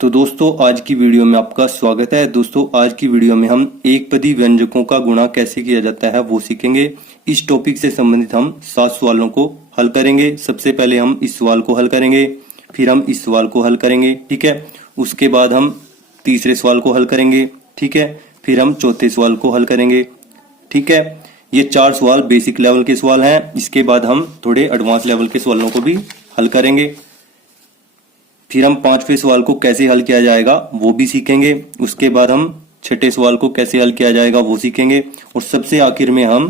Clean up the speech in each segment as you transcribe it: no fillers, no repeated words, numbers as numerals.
तो दोस्तों आज की वीडियो में आपका स्वागत है। दोस्तों आज की वीडियो में हम एक पदी व्यंजकों का गुणा कैसे किया जाता है वो सीखेंगे। इस टॉपिक से संबंधित हम 7 सवालों को हल करेंगे। सबसे पहले हम इस सवाल को हल करेंगे, फिर हम इस सवाल को हल करेंगे, ठीक है। उसके बाद हम तीसरे सवाल को हल करेंगे, ठीक है। फिर हम चौथे सवाल को हल करेंगे, ठीक है। ये 4 सवाल बेसिक लेवल के सवाल हैं। इसके बाद हम थोड़े एडवांस लेवल के सवालों को भी हल करेंगे। फिर हम 5वें सवाल को कैसे हल किया जाएगा वो भी सीखेंगे। उसके बाद हम 6ठे सवाल को कैसे हल किया जाएगा वो सीखेंगे। और सबसे आखिर में हम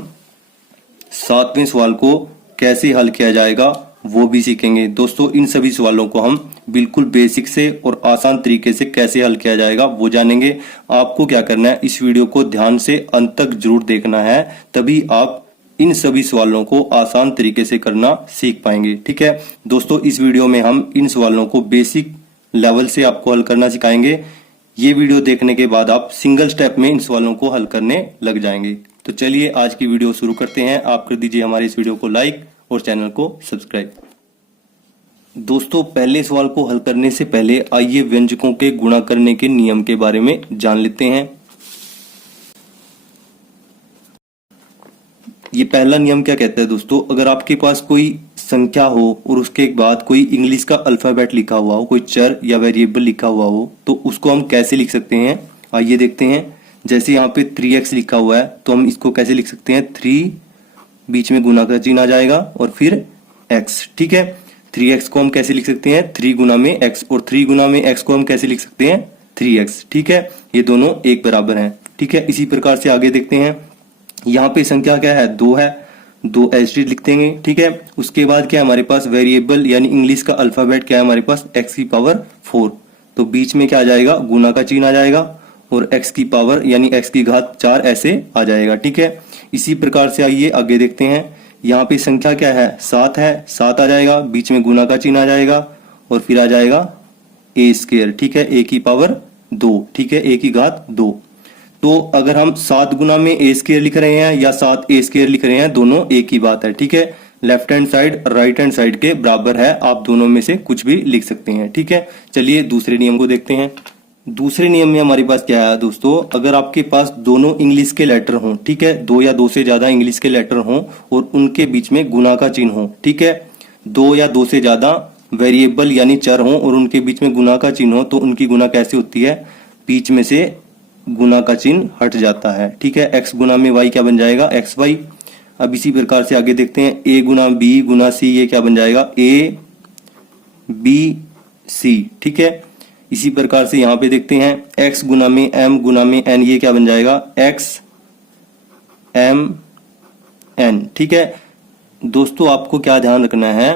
7वें सवाल को कैसे हल किया जाएगा वो भी सीखेंगे। दोस्तों इन सभी सवालों को हम बिल्कुल बेसिक से और आसान तरीके से कैसे हल किया जाएगा वो जानेंगे। आपको क्या करना है, इस वीडियो को ध्यान से अंत तक जरूर देखना है, तभी आप इन सभी सवालों को आसान तरीके से करना सीख पाएंगे, ठीक है। दोस्तों इस वीडियो में हम इन सवालों को बेसिक लेवल से आपको हल करना सिखाएंगे। ये वीडियो देखने के बाद आप सिंगल स्टेप में इन सवालों को हल करने लग जाएंगे। तो चलिए आज की वीडियो शुरू करते हैं। आप कर दीजिए हमारे इस वीडियो को लाइक और चैनल को सब्सक्राइब। दोस्तों पहले सवाल को हल करने से पहले आइए व्यंजकों के गुणा करने के नियम के बारे में जान लेते हैं। ये पहला नियम क्या कहता है दोस्तों, अगर आपके पास कोई संख्या हो और उसके बाद कोई इंग्लिश का अल्फाबेट लिखा हुआ हो, कोई चर या वेरिएबल लिखा हुआ हो, तो उसको हम कैसे लिख सकते हैं आइए देखते हैं। जैसे यहाँ पे 3x लिखा हुआ है तो हम इसको कैसे लिख सकते हैं, 3 बीच में गुना का चिन्ह आ जाएगा और फिर x, ठीक है। 3x को हम कैसे लिख सकते हैं, 3 गुना में x, और 3 गुना में x को हम कैसे लिख सकते हैं, 3x, ठीक है। ये दोनों एक बराबर हैं, ठीक है। इसी प्रकार से आगे देखते हैं। यहाँ पे संख्या क्या है, 2 है, 2 एस्ट्रीट लिख देंगे, ठीक है। उसके बाद क्या हमारे पास वेरिएबल यानी इंग्लिश का अल्फाबेट क्या है हमारे पास, x की पावर 4, तो बीच में क्या आ जाएगा, गुना का चिन्ह आ जाएगा और x की पावर यानी x की घात 4 ऐसे आ जाएगा, ठीक है। इसी प्रकार से आइए आगे देखते हैं। यहाँ पे संख्या क्या है, 7 है, 7 आ जाएगा, बीच में गुना का चिन्ह आ जाएगा और फिर आ जाएगा a स्क्वायर, ठीक है, a की पावर 2, ठीक है, a की घात 2। तो अगर हम 7 गुना में a स्क्वायर लिख रहे हैं या 7a स्क्वायर लिख रहे हैं, दोनों एक ही बात है, ठीक है। Left hand side right hand side के बराबर है, आप दोनों में से कुछ भी लिख सकते हैं, ठीक है। चलिए दूसरे नियम को देखते हैं। दूसरे नियम में हमारे पास क्या है दोस्तों, अगर आपके पास दोनों इंग्लिश के लेटर हों, ठीक है, 2 या 2 से ज्यादा इंग्लिश के लेटर हों और उनके बीच में गुना का चिन्ह हो, ठीक है, 2 या 2 से ज्यादा वेरिएबल यानी चर हों और उनके बीच में गुना का चिन्ह हो, तो उनकी गुना कैसे होती है, बीच में से गुना का चिन्ह हट जाता है, ठीक है। x गुना में y क्या बन जाएगा, xy। अब इसी प्रकार से आगे देखते हैं, a Guna b Guna c, ये क्या बन जाएगा, a b c, ठीक है। इसी प्रकार से यहाँ पे देखते हैं, x गुना में m गुना में n, ये क्या बन जाएगा, x m n, ठीक है। दोस्तों आपको क्या ध्यान रखना है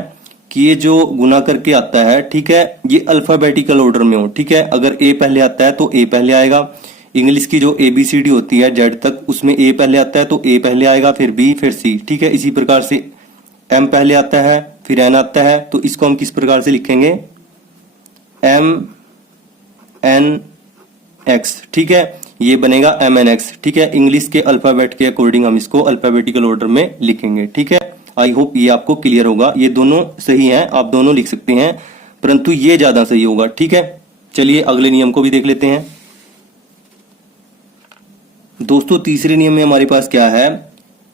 कि ये जो गुना करके आता है, ठीक है, ये अल्फाबेटिकल ऑर्डर में हो, ठीक है। अगर a पहले आता है तो a पहले आएगा। इंग्लिश की जो ABCD होती है Z तक, उसमें A पहले आता है तो A पहले आएगा, फिर B फिर C, ठीक है। इसी प्रकार से M पहले आता है फिर N आता है, तो इसको हम किस प्रकार से लिखेंगे, M N X, ठीक है, ये बनेगा MNX, ठीक है। इंग्लिश के अल्फाबेट के अकॉर्डिंग हम इसको अल्फाबेटिकल ऑर्डर में लिखेंगे, ठीक है। आई होप ये आपको क्लियर होगा। ये दोनों सही हैं, आप दोनों लिख सकते हैं, परंतु ये ज्यादा सही होगा, ठीक है। चलिए अगले नियम को भी देख लेते हैं। दोस्तों तीसरे नियम में हमारे पास क्या है,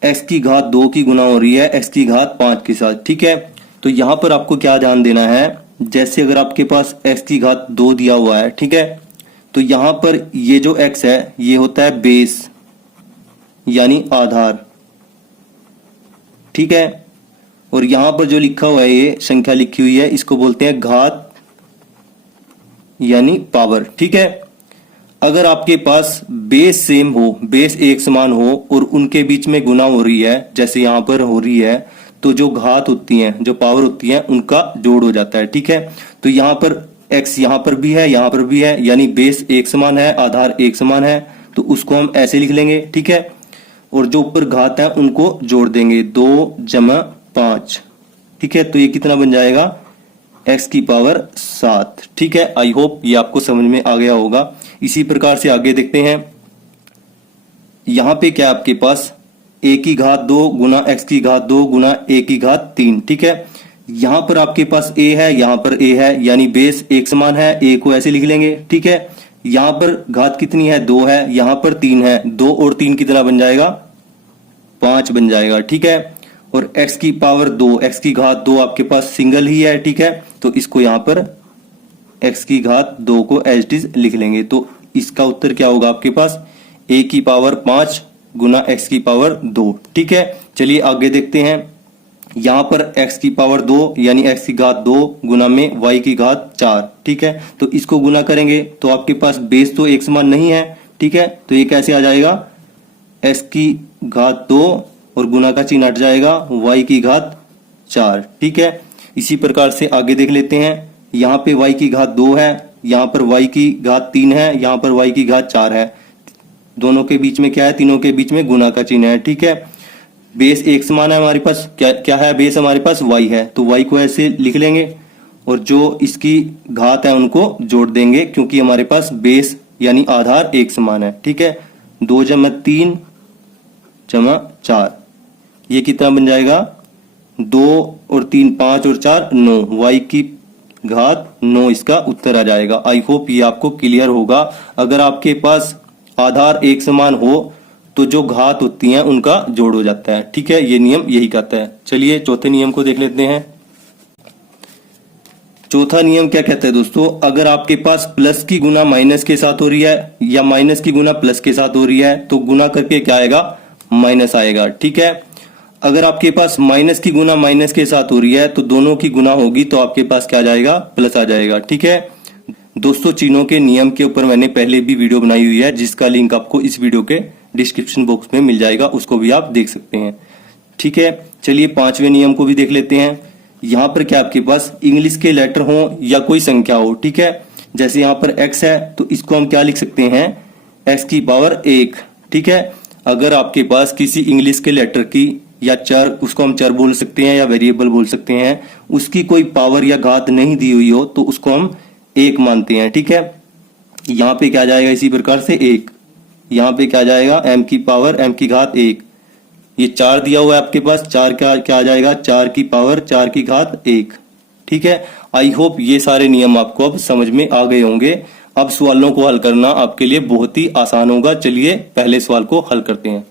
x की घात 2 की गुना हो रही है x की घात 5 के साथ, ठीक है। तो यहां पर आपको क्या ध्यान देना है, जैसे अगर आपके पास x की घात 2 दिया हुआ है, ठीक है, तो यहां पर ये जो x है ये होता है बेस यानी आधार, ठीक है। और यहां पर जो लिखा हुआ है, ये संख्या लिखी हुई है, इसको बोलते हैं घात यानी पावर, ठीक है। अगर आपके पास बेस सेम हो, बेस एक समान हो और उनके बीच में गुना हो रही है, जैसे यहां पर हो रही है, तो जो घात होती हैं, जो पावर होती है, उनका जोड़ हो जाता है, ठीक है। तो यहां पर x यहां पर भी है, यहां पर भी है, यानी बेस एक समान है, आधार एक समान है, तो उसको हम ऐसे लिख लेंगे, ठीक है। और जो ऊपर घात है उनको जोड़ देंगे, 2 जमा 5, ठीक है। तो ये कितना बन जाएगा, x की पावर 7, ठीक है। आई होप ये आपको समझ में आ गया होगा। इसी प्रकार से आगे देखते हैं। यहां पे क्या आपके पास a की घात 2 गुना x की घात 2 गुना a की घात 3, ठीक है। यहाँ पर आपके पास a है, यहाँ पर a है, यानी बेस एक समान है, a को ऐसे लिख लेंगे। ठीक है, यहाँ पर घात कितनी है, 2 है, यहाँ पर 3 है, 2 और 3 कितना बन जाएगा, 5 बन जाएगा। ठीक है, और x की पावर 2, x की घात 2 आपके पास सिंगल ही है। ठीक है, तो इसको यहाँ पर x की घात 2 को एज इट इज लिख लेंगे। तो इसका उत्तर क्या होगा आपके पास, a की पावर 5 गुना x की पावर 2। ठीक है, चलिए आगे देखते हैं। यहाँ पर x की पावर 2 यानी x की घात 2 गुना में y की घात 4। ठीक है, तो इसको गुना करेंगे तो आपके पास बेस तो एक समान नहीं है। ठीक है, तो ये कैसे आ जाएगा, x की घात 2 और गुना का चिन्ह हट जाएगा, y की घात 4। ठीक है, इसी प्रकार से आगे देख लेते हैं। यहाँ पे y की घात 2 है, यहाँ पर y की घात 3 है, यहाँ पर y की घात 4 है। दोनों के बीच में क्या है, तीनों के बीच में गुना का चिन्ह है। ठीक है, बेस एक समान है हमारे पास, क्या है बेस हमारे पास, y है, तो y को ऐसे लिख लेंगे और जो इसकी घात है उनको जोड़ देंगे, क्योंकि हमारे पास बेस यानी आधार एक समान है। ठीक है, 2 जमा 3 जमा 4, ये कितना बन जाएगा, 2 और 3 5 और 4 9, y की घात 9 इसका उत्तर आ जाएगा। आई होप ये आपको क्लियर होगा। अगर आपके पास आधार एक समान हो तो जो घात होती हैं उनका जोड़ हो जाता है। ठीक है, ये नियम यही कहता है। चलिए चौथे नियम को देख लेते हैं। चौथा नियम क्या कहता है दोस्तों, अगर आपके पास प्लस की गुना माइनस के साथ हो रही है या माइनस की गुना प्लस के साथ हो रही है तो गुना करके क्या आएगा, माइनस आएगा। ठीक है, अगर आपके पास माइनस की गुना माइनस के साथ हो रही है तो दोनों की गुना होगी तो आपके पास क्या आ जाएगा, प्लस आ जाएगा। ठीक है दोस्तों, चिन्हों के नियम के ऊपर मैंने पहले भी वीडियो बनाई हुई है, जिसका लिंक आपको इस वीडियो के डिस्क्रिप्शन बॉक्स में मिल जाएगा, उसको भी आप देख सकते हैं। ठीक है, चलिए पांचवें नियम को भी देख लेते हैं। यहाँ पर क्या आपके पास इंग्लिश के लेटर हो या कोई संख्या हो। ठीक है, जैसे यहाँ पर x है तो इसको हम क्या लिख सकते हैं, x की पावर 1। ठीक है, अगर आपके पास किसी इंग्लिश के लेटर की या चर, उसको हम चर बोल सकते हैं या वेरिएबल बोल सकते हैं, उसकी कोई पावर या घात नहीं दी हुई हो तो उसको हम 1 मानते हैं। ठीक है, यहाँ पे क्या जाएगा इसी प्रकार से 1, यहाँ पे क्या जाएगा m की पावर m की घात 1, ये 4 दिया हुआ है आपके पास, 4 क्या आ जाएगा, 4 की पावर 4 की घात 1। ठीक है, आई होप ये सारे नियम आपको अब समझ में आ गए होंगे। अब सवालों को हल करना आपके लिए बहुत ही आसान होगा। चलिए पहले सवाल को हल करते हैं।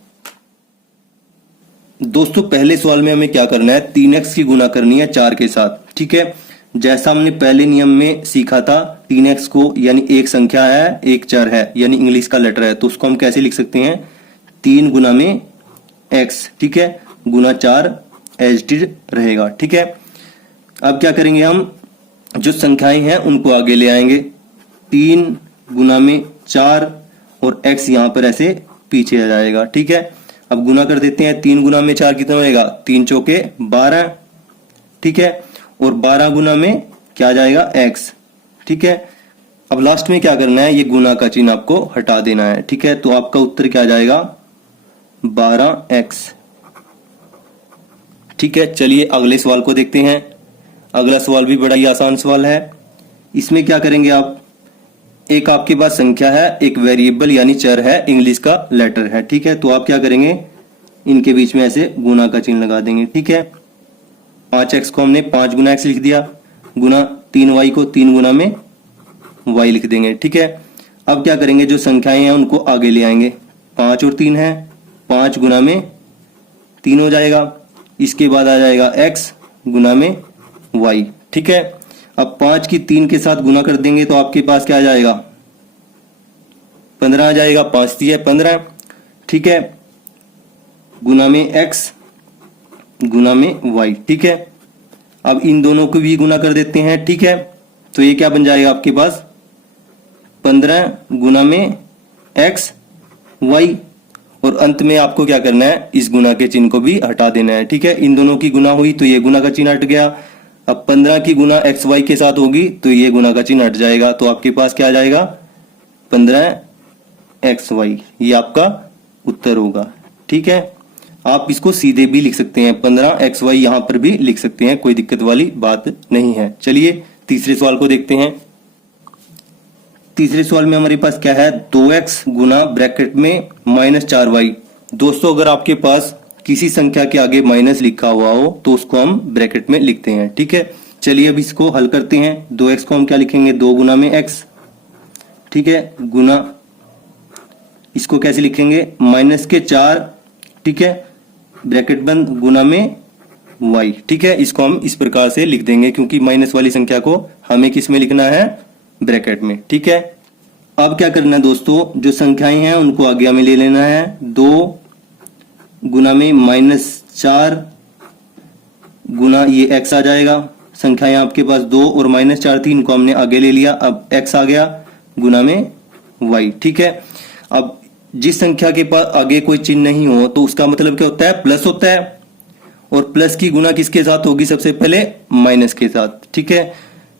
दोस्तों पहले सवाल में हमें क्या करना है, 3x की गुना करनी है 4 के साथ। ठीक है, जैसा हमने पहले नियम में सीखा था, 3x को यानी एक संख्या है, एक चर है, यानी इंग्लिश का लेटर है, तो उसको हम कैसे लिख सकते हैं, 3 गुना में x। ठीक है, गुना 4 एज इट इज रहेगा। ठीक है, अब क्या करेंगे, हम जो संख्याएं हैं उनको आगे ले आएंगे, 3 गुना में 4 और x यहां पर ऐसे पीछे आ जाएगा। ठीक है, अब गुना कर देते हैं, 3 गुना में 4 कितना होगा, 3 चौके 12। ठीक है, और 12 गुना में क्या आ जाएगा, x। ठीक है, अब लास्ट में क्या करना है, ये गुना का चिन्ह आपको हटा देना है। ठीक है, तो आपका उत्तर क्या आ जाएगा, 12x। ठीक है, चलिए अगले सवाल को देखते हैं। अगला सवाल भी बड़ा ही आसान सवाल है। इसमें क्या करेंगे आप, एक आपके पास संख्या है, एक वेरिएबल यानी चर है, इंग्लिश का लेटर है। ठीक है, तो आप क्या करेंगे, इनके बीच में ऐसे गुना का चिन्ह लगा देंगे। ठीक है, 5x को हमने 5 गुना x लिख दिया, गुना 3y को 3 गुना में y लिख देंगे। ठीक है, अब क्या करेंगे, जो संख्याएं हैं उनको आगे ले आएंगे, 5 और 3 है, 5 गुना में 3 हो जाएगा, इसके बाद आ जाएगा x गुना में y। ठीक है, अब 5 की 3 के साथ गुना कर देंगे तो आपके पास क्या आ जाएगा, 15 आ जाएगा, 5 दिया 15। ठीक है, गुना में x गुना में y। ठीक है, अब इन दोनों को भी गुना कर देते हैं। ठीक है, तो ये क्या बन जाएगा आपके पास, 15 गुना में x y, और अंत में आपको क्या करना है, इस गुना के चिन्ह को भी हटा देना है। ठीक है, इन दोनों की गुना हुई तो ये गुना का चिन्ह हट गया। अब 15 की गुना एक्स वाई के साथ होगी तो ये गुना का चिन्ह हट जाएगा, तो आपके पास क्या आ जाएगा, 15xy। ये आपका उत्तर होगा। ठीक है, आप इसको सीधे भी लिख सकते हैं, 15xy यहां पर भी लिख सकते हैं, कोई दिक्कत वाली बात नहीं है। चलिए तीसरे सवाल को देखते हैं। तीसरे सवाल में हमारे पास क्या है, 2x गुना ब्रैकेट में -4y। दोस्तों अगर आपके पास किसी संख्या के आगे माइनस लिखा हुआ हो तो उसको हम ब्रैकेट में लिखते हैं। ठीक है, चलिए अब इसको हल करते हैं। 2x को हम क्या लिखेंगे, 2 गुना में x, ठीक है, गुना इसको कैसे लिखेंगे, माइनस के 4, ठीक है, ब्रैकेट बंद, गुना में y। ठीक है, इसको हम इस प्रकार से लिख देंगे क्योंकि माइनस वाली संख्या को हमें किस में लिखना है, ब्रैकेट में। ठीक है, अब क्या करना है दोस्तों, जो संख्याएं हैं उनको आगे हमें ले लेना है। 2 गुना में -4 गुना ये x आ जाएगा। संख्याएं आपके पास 2 और -4 थी, इनको हमने आगे ले लिया, अब x आ गया गुना में y। ठीक है, अब जिस संख्या के पास आगे कोई चिन्ह नहीं हो तो उसका मतलब क्या होता है, प्लस होता है, और प्लस की गुना किसके साथ होगी, सबसे पहले माइनस के साथ। ठीक है,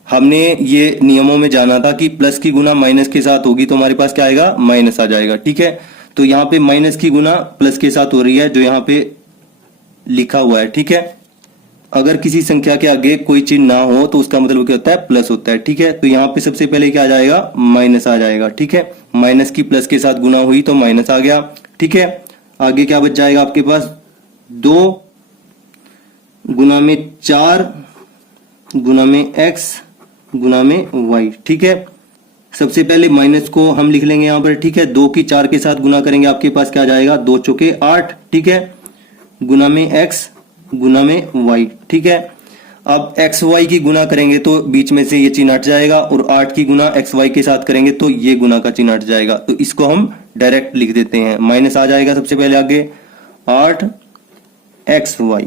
हमने ये नियमों में जाना था कि प्लस की गुना माइनस के साथ होगी तो हमारे पास क्या आएगा, माइनस आ जाएगा। ठीक है, तो यहाँ पे माइनस की गुना प्लस के साथ हो रही है जो यहाँ पे लिखा हुआ है। ठीक है, अगर किसी संख्या के आगे कोई चिन्ह ना हो तो उसका मतलब क्या होता है, प्लस होता है। ठीक है, तो यहाँ पे सबसे पहले क्या आ जाएगा, माइनस आ जाएगा। ठीक है, माइनस की प्लस के साथ गुना हुई तो माइनस आ गया। ठीक है, आगे क्या बच जाएगा आपके पास, 2 गुना में 4 गुना में x गुना में y। ठीक है, सबसे पहले माइनस को हम लिख लेंगे यहां पर। ठीक है, 2 की 4 के साथ गुना करेंगे, आपके पास क्या आ जाएगा, 2 चौके 8। ठीक है, गुना में x गुना में y। ठीक है, अब x y की गुना करेंगे तो बीच में से ये चिन्ह हट जाएगा, और 8 की गुना x y के साथ करेंगे तो ये गुना का चिन्ह हट जाएगा। तो इसको हम डायरेक्ट लिख देते हैं, माइनस आ जाएगा सबसे पहले आगे 8xy।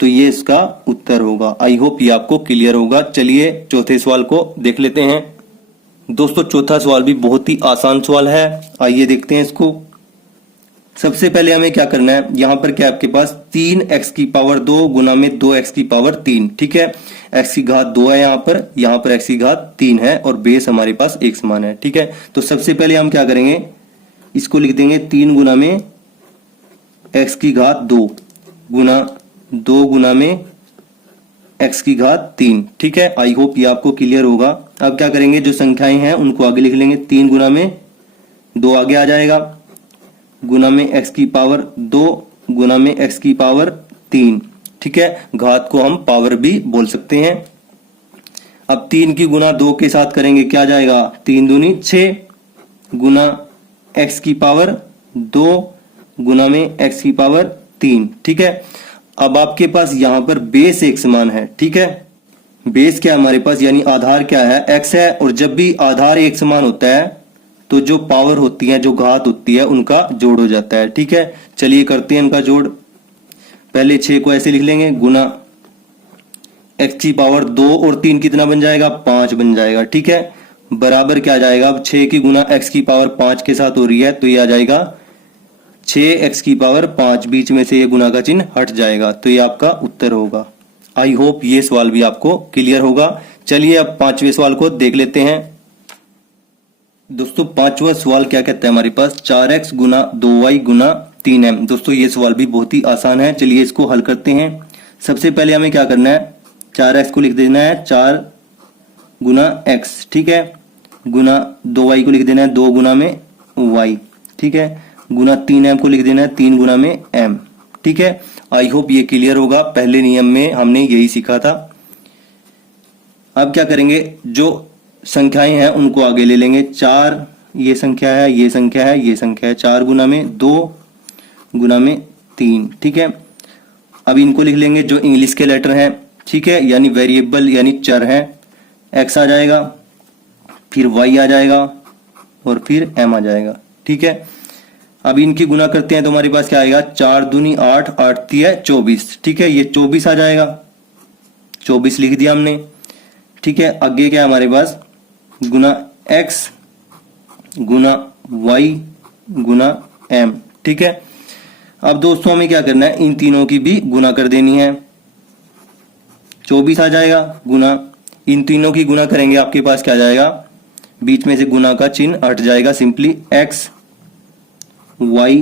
तो ये इसका उत्तर होगा। आई होप ये आपको क्लियर होगा। चलिए चौथे सवाल को देख लेते हैं। दोस्तों चौथा सवाल भी बहुत ही आसान सवाल है, आइए देखते हैं इसको। सबसे पहले हमें क्या करना है, यहां पर क्या आपके पास 3x की पावर 2 गुना में 2x की पावर 3। ठीक है, x की घात 2 है यहां पर x की घात 3 है, और बेस हमारे पास एक समान है। ठीक है, तो सबसे पहले हम क्या करेंगे, इसको लिख देंगे 3 गुना में x की घात 2 गुना 2 गुना में x की घात 3। ठीक है, आई होप ये आपको क्लियर होगा। अब क्या करेंगे, जो संख्याएं हैं उनको आगे लिख लेंगे, 3 गुना में 2 आगे आ जाएगा, गुना में x की पावर 2 गुना में x की पावर 3। ठीक है, घात को हम पावर भी बोल सकते हैं। अब 3 की गुना 2 के साथ करेंगे, क्या जाएगा, 3 दूनी 6 गुना x की पावर 2 गुना में x की पावर 3। ठीक है, अब आपके पास यहां पर बेस एक समान है। ठीक है, बेस क्या है हमारे पास, यानी आधार क्या है, x है, और जब भी आधार एक समान होता है तो जो पावर होती है, जो घात होती है, उनका जोड़ हो जाता है। ठीक है, चलिए करते हैं इनका जोड़। पहले 6 को ऐसे लिख लेंगे, गुना x की पावर 2 और 3 कितना बन जाएगा, 5 बन जाएगा। ठीक है, बराबर क्या आ जाएगा, अब 6 की गुना x की पावर 5 के साथ हो रही है तो ये आ जाएगा 6x की पावर 5, बीच में से ये गुना का चिन्ह हट जाएगा, तो ये आपका उत्तर होगा। आई होप ये सवाल भी आपको क्लियर होगा। चलिए अब पांचवें सवाल को देख लेते हैं। दोस्तों पांचवा सवाल क्या कहता है हमारे पास, 4x गुना 2y गुना 3m। दोस्तों ये सवाल भी बहुत ही आसान है, चलिए इसको हल करते हैं। सबसे पहले हमें क्या करना है, 4x को लिख देना है 4 गुना x। ठीक है, गुना 2y को लिख देना है 2 गुना में y। ठीक है, गुना 3m को लिख देना है 3 गुना में m। ठीक है, आई होप ये क्लियर होगा। पहले नियम में हमने यही सीखा था। अब क्या करेंगे, जो संख्याएं हैं उनको आगे ले लेंगे। 4 ये संख्या है, ये संख्या है, ये संख्या है, 4 गुना में 2 गुना में 3। ठीक है, अब इनको लिख लेंगे जो इंग्लिश के लेटर हैं। ठीक है, यानी वेरिएबल यानी चर है, x आ जाएगा, फिर y आ जाएगा, और फिर m आ जाएगा। ठीक है, अब इनकी गुना करते हैं तो हमारे पास क्या आएगा, 4 दूनी 8, 8 तिया 24। ठीक है, ये 24 आ जाएगा, 24 लिख दिया हमने। ठीक है, आगे क्या है हमारे पास, गुना x गुना y गुना m। ठीक है, अब दोस्तों हमें क्या करना है, इन तीनों की भी गुना कर देनी है। 24 आ जाएगा, गुना इन तीनों की गुना करेंगे, आपके पास क्या आ जाएगा, बीच में से गुना का चिन्ह हट जाएगा, सिंपली x y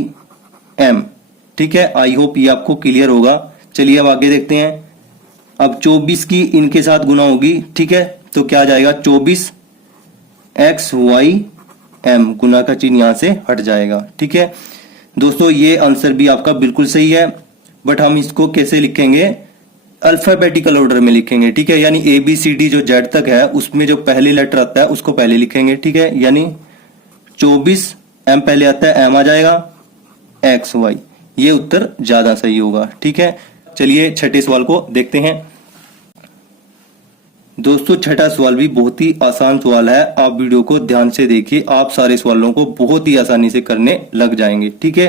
m। ठीक है, आई होप ये आपको क्लियर होगा। चलिए अब आगे देखते हैं। अब 24 की इनके साथ गुना होगी। ठीक है, तो क्या आ जाएगा, 24 x y m, गुना का चिन्ह यहां से हट जाएगा। ठीक है दोस्तों, ये आंसर भी आपका बिल्कुल सही है। बट हम इसको कैसे लिखेंगे, अल्फाबेटिकल ऑर्डर में लिखेंगे, ठीक है। यानी ABCD जो Z तक है उसमें जो पहले लेटर आता है उसको पहले लिखेंगे, ठीक है। यानी 24 M पहले आता है, M आ जाएगा, XY, ये उत्तर ज्यादा सही होगा, ठीक है। चलिए छठे सवाल को देखते हैं। दोस्तों छठा सवाल भी बहुत ही आसान सवाल है, आप वीडियो को ध्यान से देखिए, आप सारे सवालों को बहुत ही आसानी से करने लग जाएंगे, ठीक है।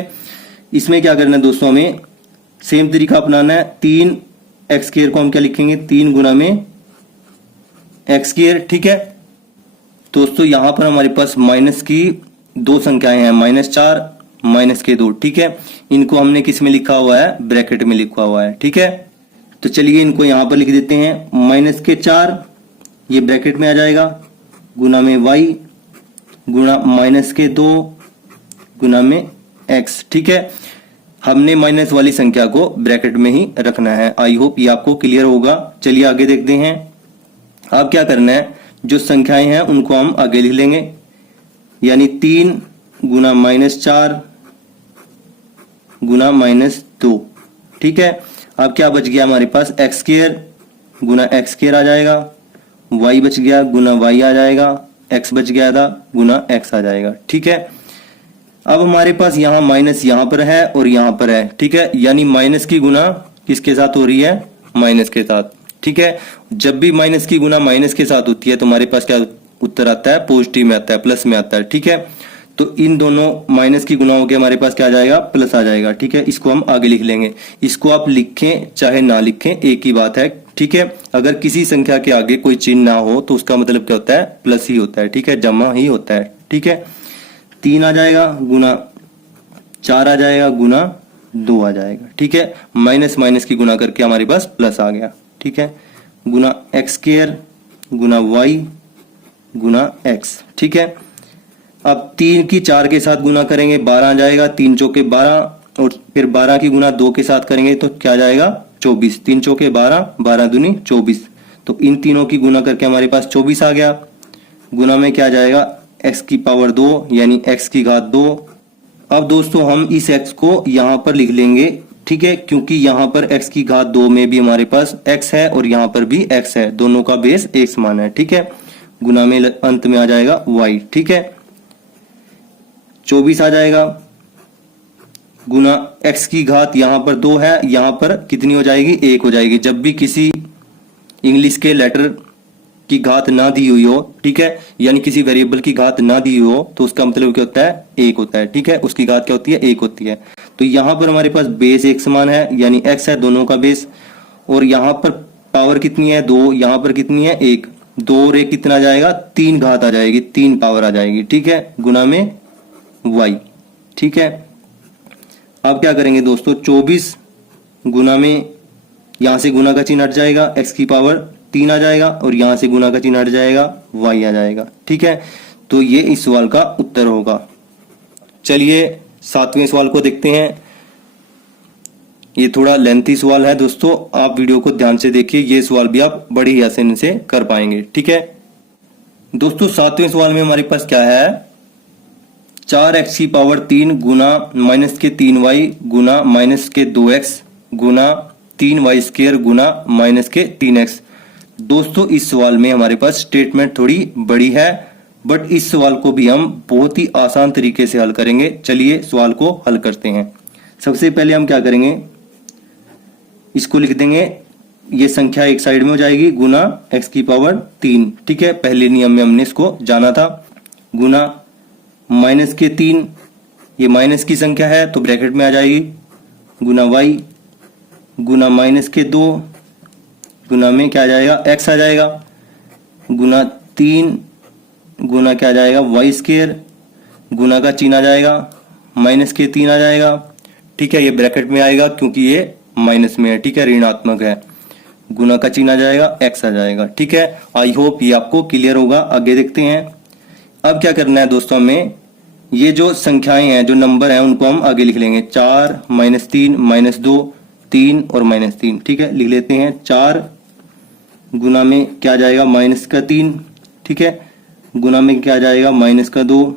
इसमें क्या करना है दोस्तों, हमें सेम तरीका अपनाना है। 3x² को हम क्या लिखेंगे, 3 गुना में x², ठीक है। दोस्तों यहां पर हमारे पास माइनस की दो संख्याएं हैं, -4 -2, ठीक है। इनको हमने किस में लिखा हुआ है, ब्रैकेट में लिखा हुआ है, ठीक है। तो चलिए इनको यहां पर लिख देते हैं, -4 ये ब्रैकेट में आ जाएगा, गुना में y गुना -2 गुना में x, ठीक है। हमने माइनस वाली संख्या को ब्रैकेट में ही रखना है। आई होप ये आपको क्लियर होगा। चलिए आगे देखते हैं। अब क्या करना है, जो संख्याएं हैं उनको हम आगे लिख लेंगे, यानी 3 गुना -4 गुना -2, ठीक है। अब क्या बच गया हमारे पास, x² गुना x² आ जाएगा, y बच गया गुना y आ जाएगा, x बच गया था गुना x आ जाएगा, ठीक है। अब हमारे पास यहाँ माइनस यहाँ पर है और यहाँ पर है, ठीक है। यानी माइनस की गुना किसके साथ हो रही है, माइनस के साथ, ठीक है। जब भी माइनस की गुना माइनस के साथ होती है तो हमारे पास क्या उत्तर आता है, पॉजिटिव में आता है, प्लस में आता है, ठीक है। तो इन दोनों माइनस की गुना होकर हमारे पास क्या आ जाएगा, प्लस आ जाएगा, ठीक है। इसको हम आगे लिख लेंगे, इसको आप लिखें चाहे ना लिखें एक ही बात है, ठीक है। अगर किसी संख्या के आगे कोई चिन्ह ना हो तो उसका मतलब क्या होता है, प्लस ही होता है, ठीक है, जमा ही होता है, ठीक है। 3 आ जाएगा गुना 4 आ जाएगा गुना 2 आ जाएगा, ठीक है। माइनस माइनस की गुना करके हमारे पास प्लस आ गया, ठीक है, गुना x² गुना y गुना x, ठीक है। अब 3 की 4 के साथ गुना करेंगे 12 आ जाएगा, 3 चौके 12, और फिर 12 की गुना 2 के साथ करेंगे तो क्या जाएगा, 24, 3 चौके 12, 12 दूनी 24, तो इन तीनों की गुना करके हमारे पास 24 आ गया। गुना में क्या जाएगा, x की पावर 2 यानी x की घात 2। अब दोस्तों हम इस x को यहां पर लिख लेंगे, ठीक है, क्योंकि यहां पर x की घात 2 में भी हमारे पास x है और यहां पर भी x है, दोनों का बेस एक समान है, ठीक है। गुना में अंत में आ जाएगा y, ठीक है, 24 आ जाएगा गुना x की घात यहां पर 2 है, यहां पर कितनी हो जाएगी, 1 हो जाएगी। जब भी किसी इंग्लिश के लेटर की घात ना दी हुई हो, ठीक है, यानी किसी वेरिएबल की घात ना दी हुई हो तो उसका मतलब क्या होता है, 1 होता है, ठीक है। उसकी घात क्या होती है, 1 होती है। तो यहां पर हमारे पास बेस एक समान है, यानी x है दोनों का बेस, और यहां पर पावर कितनी है, 2, यहां पर कितनी है, 1, 2 और 1 कितना जाएगा, 3 घात आ जाएगी, 3 पावर आ जाएगी, ठीक है, गुना में y, ठीक है। अब क्या करेंगे दोस्तों, 24 गुना में यहां से गुना का चिन्ह हट जाएगा, x की पावर 3 आ जाएगा, और यहां से गुना का चिन्ह हट जाएगा, y आ जाएगा, ठीक है। तो ये इस सवाल का उत्तर होगा। चलिए 7वें सवाल को देखते हैं। ये थोड़ा लेंथी सवाल है दोस्तों, आप वीडियो को ध्यान से देखिए, ये सवाल भी आप बड़ी ही आसानी से कर पाएंगे, ठीक है। दोस्तों 7वें सवाल में हमारे पास क्या है, 4x की पावर 3 गुना -3y गुना -2x गुना 3y² गुना -3x। दोस्तों इस सवाल में हमारे पास स्टेटमेंट थोड़ी बड़ी है, बट इस सवाल को भी हम बहुत ही आसान तरीके से हल करेंगे। चलिए सवाल को हल करते हैं। सबसे पहले हम क्या करेंगे, इसको लिख देंगे, ये संख्या एक साइड में हो जाएगी, गुना x की पावर 3, ठीक है, पहले नियम में हमने इसको जाना था, गुना -3, ये माइनस की संख्या है तो ब्रैकेट में आ जाएगी, गुना y गुना -2 गुना में क्या आ जाएगा, x आ जाएगा, गुना 3 गुना क्या आ जाएगा, y², गुना का चिन्ह आ जाएगा, -3 आ जाएगा, ठीक है, ये ब्रैकेट में आएगा क्योंकि ये माइनस में है, ठीक है, ऋणात्मक है, गुना का चिन्ह आ जाएगा, x आ जाएगा, ठीक है। आई होप ये आपको क्लियर होगा। आगे देखते हैं। अब क्या करना है दोस्तों, हमें ये जो संख्याएं हैं, जो नंबर हैं, उनको हम आगे लिख लेंगे, 4 -3 -2 3 और -3, ठीक है, लिख लेते हैं। 4 गुना में क्या जाएगा, -3, ठीक है, गुना में क्या जाएगा, -2,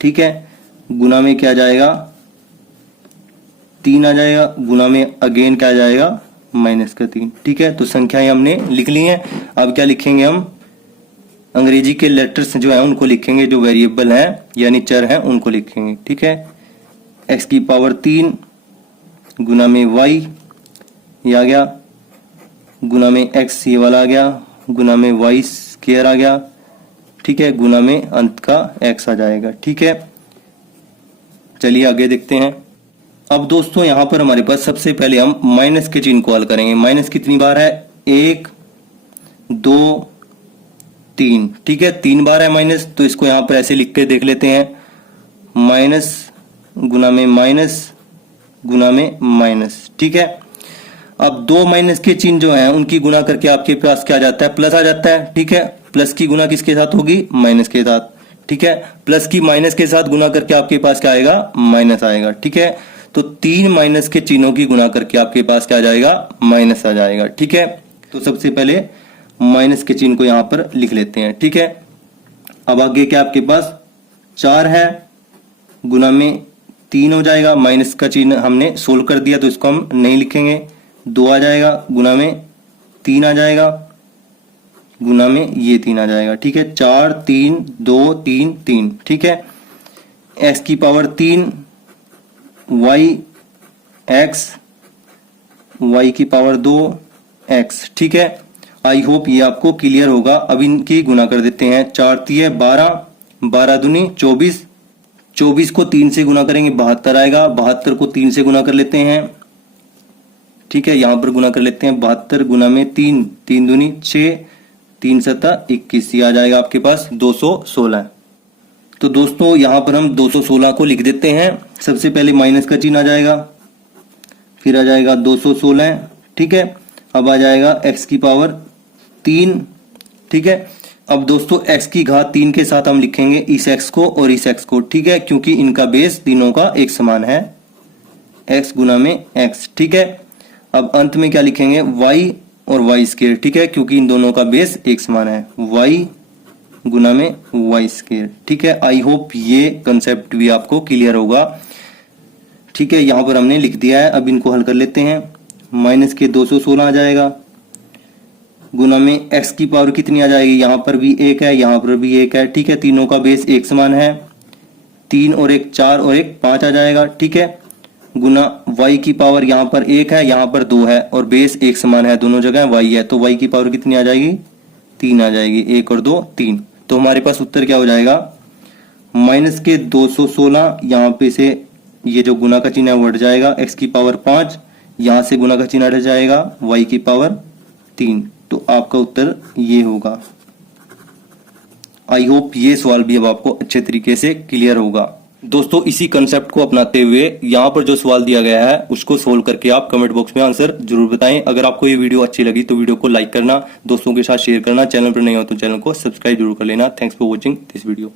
ठीक है, गुना में क्या जाएगा, 3 आ जाएगा, गुना में अगेन क्या आ जाएगा, -3। ठीक है, तो संख्याएं हमने लिख ली हैं। अब क्या लिखेंगे हम, अंग्रेजी के लेटर्स जो है उनको लिखेंगे, जो वेरिएबल है यानी चर है उनको लिखेंगे। ठीक है, x⁻³ गुना में y ये आ गया, गुना में x ये वाला आ गया, गुना में y² आ गया। ठीक है, गुना में अंत का x आ जाएगा। ठीक है, चलिए आगे देखते हैं। अब दोस्तों यहां पर हमारे पास सबसे पहले हम माइनस के चिन्ह को हल करेंगे। माइनस कितनी बार है, 1 2 3। ठीक है, 3 बार है माइनस, तो इसको यहां पर ऐसे लिख के देख लेते हैं, माइनस गुना में माइनस गुना में माइनस। ठीक है, अब 2 माइनस के चिन्ह जो है उनकी गुना करके आपके पास क्या आ जाता है, प्लस आ जाता है। ठीक है, प्लस की गुना किसके साथ होगी, माइनस के साथ। ठीक है, प्लस की माइनस के साथ गुना करके आपके पास क्या आएगा, माइनस आएगा। ठीक है, तो 3 माइनस के चिन्हों की गुना करके आपके पास क्या आ जाएगा, माइनस आ जाएगा। ठीक है, तो सबसे पहले माइनस के चिन्ह को यहां पर लिख लेते हैं। ठीक है, अब आगे क्या आपके पास 4 है, गुना में 3 हो जाएगा, माइनस का चिन्ह हमने सोल्व कर दिया तो इसको हम नहीं लिखेंगे। 2 आ जाएगा, गुना में 3 आ जाएगा, गुना में ये 3 आ जाएगा। ठीक है, 4 3 2 3 3। ठीक है, x⁻³ y x y⁻2 x। ठीक है, आई होप ये आपको क्लियर होगा। अब इनकी गुना कर देते हैं, 4 3 12, 12 दूनी 24, 24 को 3 से गुना करेंगे 72 आएगा, 72 को 3 से गुना कर लेते हैं। ठीक है, यहां पर गुना कर लेते हैं, 72 गुना में 3, 3 दूनी 6, 3 7 21, ये आ जाएगा आपके पास 216। तो दोस्तों यहां पर हम 216 को लिख देते हैं। सबसे पहले माइनस का चिन्ह आ जाएगा, फिर आ जाएगा 216। ठीक है, अब आ जाएगा x⁻³ ठीक है, अब दोस्तों x की घात 3 के साथ हम लिखेंगे इस x को और इस x को। ठीक है, क्योंकि इनका बेस तीनों का एक समान है, x गुना में x। ठीक है, अब अंत में क्या लिखेंगे, y और y²। ठीक है, क्योंकि इन दोनों का बेस एक समान है, y गुना में y²। ठीक है, आई होप ये कंसेप्ट भी आपको क्लियर होगा। ठीक है, यहां पर हमने लिख दिया है। अब इनको हल कर लेते हैं, माइनस के 216 आ जाएगा, गुना में x की पावर कितनी आ जाएगी, यहां पर भी 1 है, यहां पर भी 1 है। ठीक है, तीनों का बेस एक समान है, 3 और 1 4 और 1 5 आ जाएगा। ठीक है, गुना y की पावर यहां पर 1 है, यहां पर 2 है और बेस एक समान है, दोनों जगह y है, तो y की पावर कितनी आ जाएगी, 3 आ जाएगी। 1 और 2 3, तो हमारे पास उत्तर क्या हो जाएगा, माइनस के 216, यहाँ पे से ये जो गुना का चिन्ह है वो हट जाएगा, x की पावर 5, यहां से गुना का चिन्ह हट जाएगा, y की पावर 3। तो आपका उत्तर ये होगा। आई होप ये सवाल भी अब आपको अच्छे तरीके से क्लियर होगा। दोस्तों इसी कंसेप्ट को अपनाते हुए यहाँ पर जो सवाल दिया गया है उसको सोल्व करके आप कमेंट बॉक्स में आंसर जरूर बताएं। अगर आपको ये वीडियो अच्छी लगी तो वीडियो को लाइक करना, दोस्तों के साथ शेयर करना, चैनल पर नहीं हो तो चैनल को सब्सक्राइब जरूर कर लेना। Thanks for watching this video.